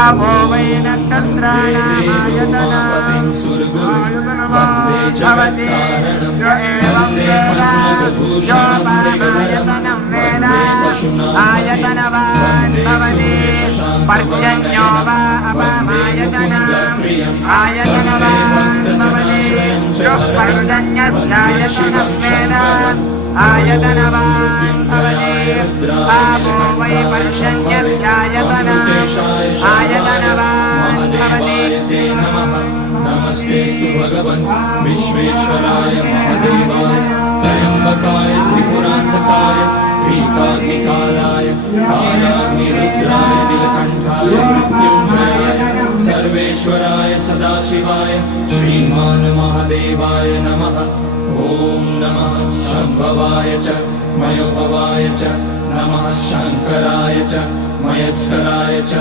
आपो वै नक्षत्राणामायतनं वन्दे जगत्कारणं वन्दे पद्मविभूषणं वन्दे आयतनवान् भवति पर्जन्यो वा अपामायतनम् आयतनवान् भवति पर्जन्यस्यायतनं वेद आयतनवान् भवति आपो वै पर्जन्यस्यायतनम् आयतनवान् भवति। नमस्तेस्तु भगवन् विश्वेश्वराय महादेवाय त्र्यम्बकाय त्रिपुरान्तकाय त्रिकाग्निकालाय कालाग्निरुद्राय नीलकण्ठाय मृत्युञ्जयाय सर्वेश्वराय सदाशिवाय श्रीमान् महादेवाय नमः। ॐ नमः शम्भवाय च मयोभवाय च नमः शङ्कराय च मयस्कराय च